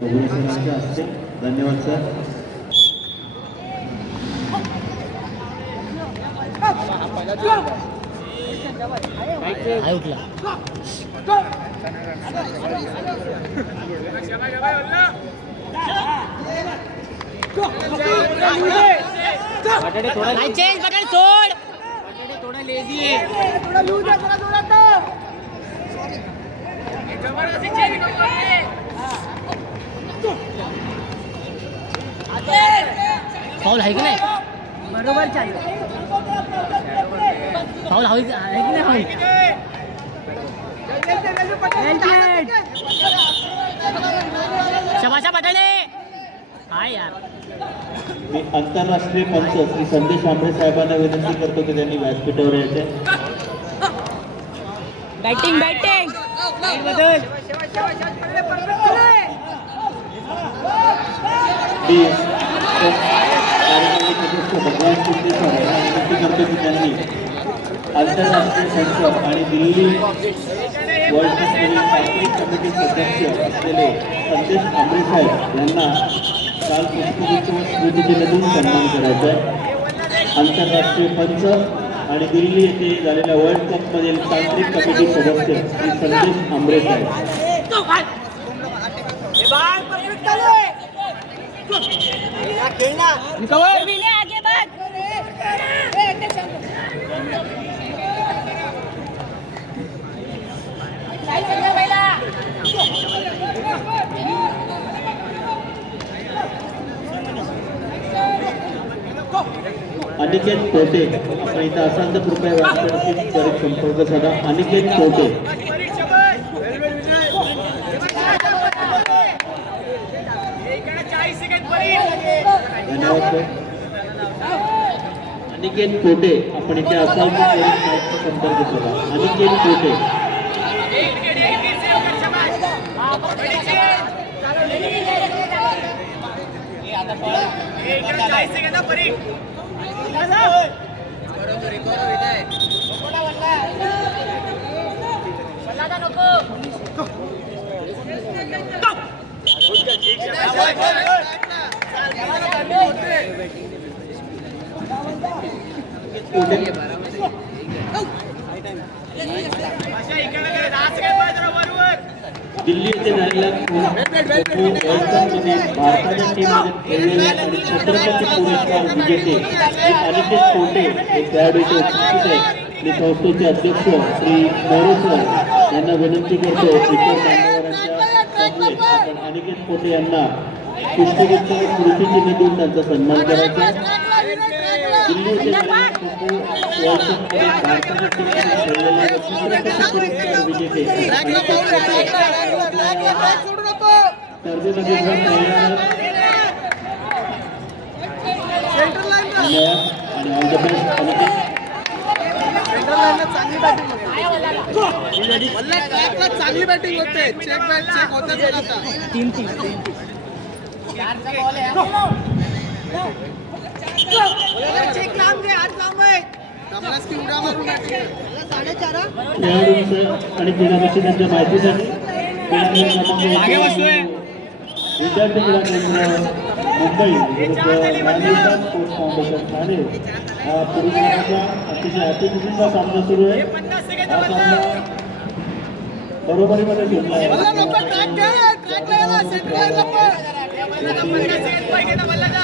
सरांच्या हस्ते. धन्यवाद सर. थोड़ा लेजी है, थोड़ा लूज है, थोड़ा फाउल है कि नहीं? बरोबर चाहिए. फाउल है कि नहीं? शबाशा पटेले. हाय यार. मी आंतरराष्ट्रीय पंच श्री संदेश आंबरे साहेबांना विनंती करतो की त्यांनी व्यासपीठावर यायचे. बॅटिंग बॅटिंग बदल. भगवान सिद्धेश्वर यांना विनंती करतो की त्यांनी आंतरराष्ट्रीय संघ आणि दिल्ली वर्ल्ड कप कमिटी सदस्य असलेले संदेश आंबरे साहेब यांना काल पुष्पगुच्छ व स्मृतिचिन्ह सन्मान करायचा आहे. आंतरराष्ट्रीय पंच आणि दिल्ली येथे झालेल्या वर्ल्ड कप मधील तांत्रिक कमिटी सदस्य श्री संदेश आंबरे साहेब. अनिकेत कोटे आपण इथं असाल तर कृपया व्यासपीठाशी त्वरित संपर्क साधा. अनिकेत कोटे. धन्यवाद सर. अनिकेत कोटे आपण इथे असाल तर त्वरित संपर्क साधा. अनिकेत कोटे. दिल्ली येथे झालेल्या वर्ल्ड कपमध्ये भारताच्या टीममध्ये खेळलेले आणि छत्रपती पुरस्कार विजेते श्री अनिकेत कोटे हे खेळाडूचे उपस्थित आहेत. मी संस्थेचे अध्यक्ष श्री मोरे सर यांना विनंती करतो इतर मान्यवरांच्या समवेत आपण अनिकेत कोटे यांना पुष्पगुच्छ व स्मृतिचिन्ह देऊन त्यांचा सन्मान करायचा. दिल्ली येथे झालेल्या वर्ल्ड कपमध्ये भारताच्या टीममध्ये खेळलेले व छत्रपती पुरस्कार विजेते चांगली बॅटिंग होते. चेक होते. तीन चेक लांब घे. आज लांब आहे. खेळाडूंचं आणि क्रीडाविषयी त्यांच्या माहितीसाठी विद्यार्थी क्रीडा केंद्र मुंबई स्पोर्ट्स फाउंडेशन ठाणे हा पुरुषांचा अतिशय अतिशयचा सामना सुरू आहे. हा सामना बरोबरीमध्ये सुटला आहे.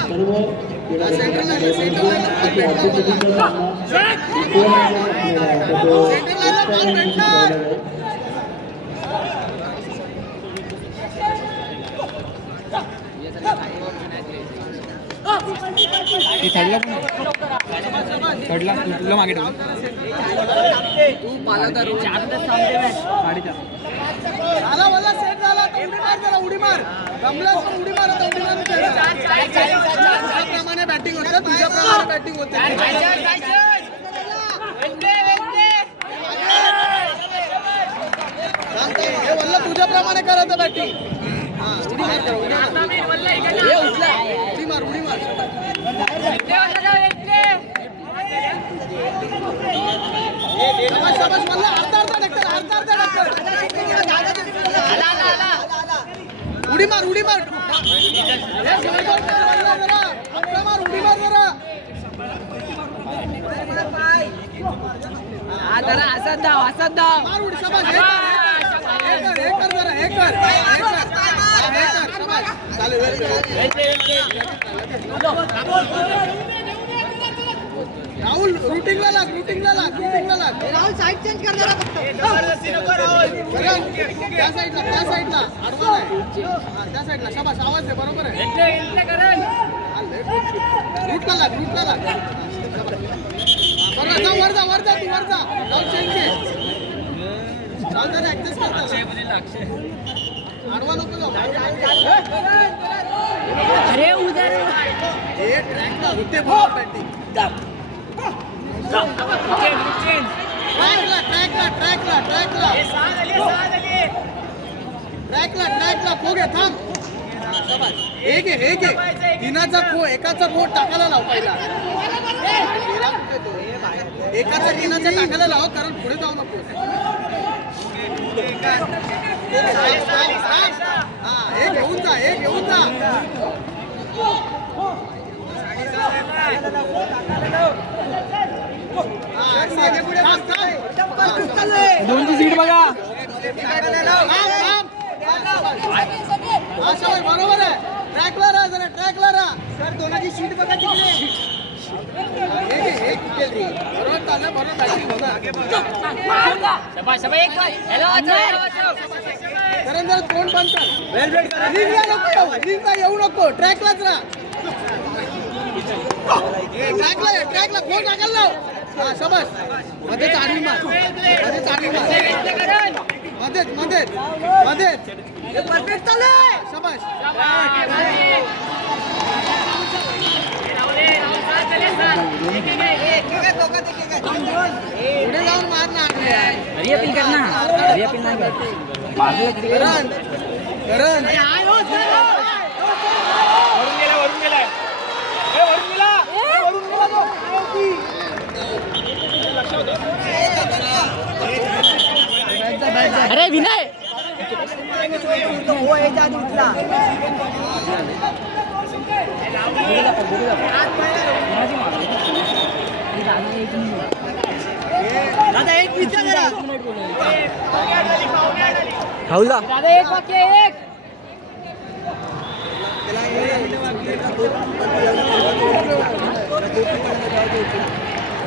सर्व पडला तुला मागे टाक. तू पाला तर 4:30 झाला मला सेट झाला. उडी मार जरा. उडी मार. गमलास पण उडी मार. आता उडी मार. तुझ्याप्रमाणे बॅटिंग होतं. तुझ्याप्रमाणे बॅटिंग होते. हे वल्ला तुझ्याप्रमाणे करायचं बॅटिंग. उडी मार. उडी मार. उडी मार. शाबाश मला अर्धा अर्धा ढकल. उडी मार उडी मार आपला मार उडी मार जरा असं धाव मार उडी शाबास हे कर जरा हे कर शाबास चालेल राहुल रुटीनला लाग राहुल साईड चेंज कर जरा फक्त त्या साईडला आडवा आहे त्या साईडला शाबास आवाज आहे बरोबर आहे रूटला लाग बरं जा वर जा तू वर जा जाऊ चेंज घे चाल जरा ऍडजस्ट कर आडवा नको जाऊ अरे उधर हे ट्रॅकला होते बॉल बॅटिंग ट्रॅकला पोगे थांब हे घे तिनाचा खो एकाचा खो टाकायला लाव पहिला एकाचा तिनाचा टाकायला लाव कारण पुढे जाऊ नको हे घेऊन जा दोनची सीट बघा बरोबर आहे ट्रॅकला राहा जरा सर दोनाची सीट बघा तिकडे बरोबर चाललं कारण जरा तोंड बंद कर रिंगला येऊ नको ट्रॅकलाच राहा ट्रॅकला फोन टाकायला लाव हा शाबास मध्ये चालू मार मध्ये परफेक्ट चालू शाबास पुढे जाऊन मार ना रिअपिल करना रिअपिल नाही करण अरे विनय दादा एक विचार जरा खाऊला दादा एक वाक्य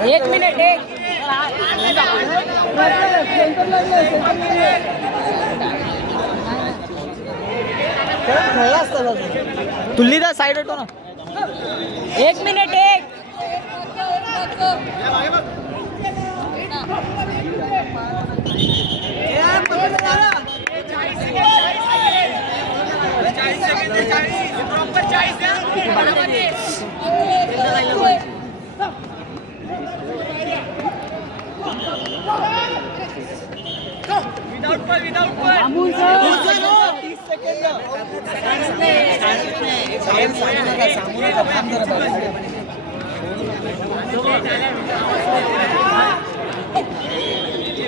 एक मिनिट तुल्लीदा साइड हटो ना एक मिनिट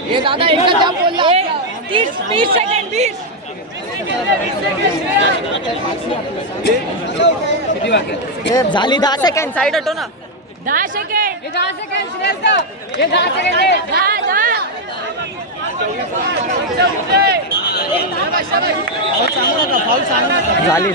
ये दादा एक जाम बोलला 30 सेकंड 20 झाली 10 सेकंड साइड हटो ना 10 सेकंड ये 10 सेकंड श्रेयस दा ये 10 सेकंड है 10 झाली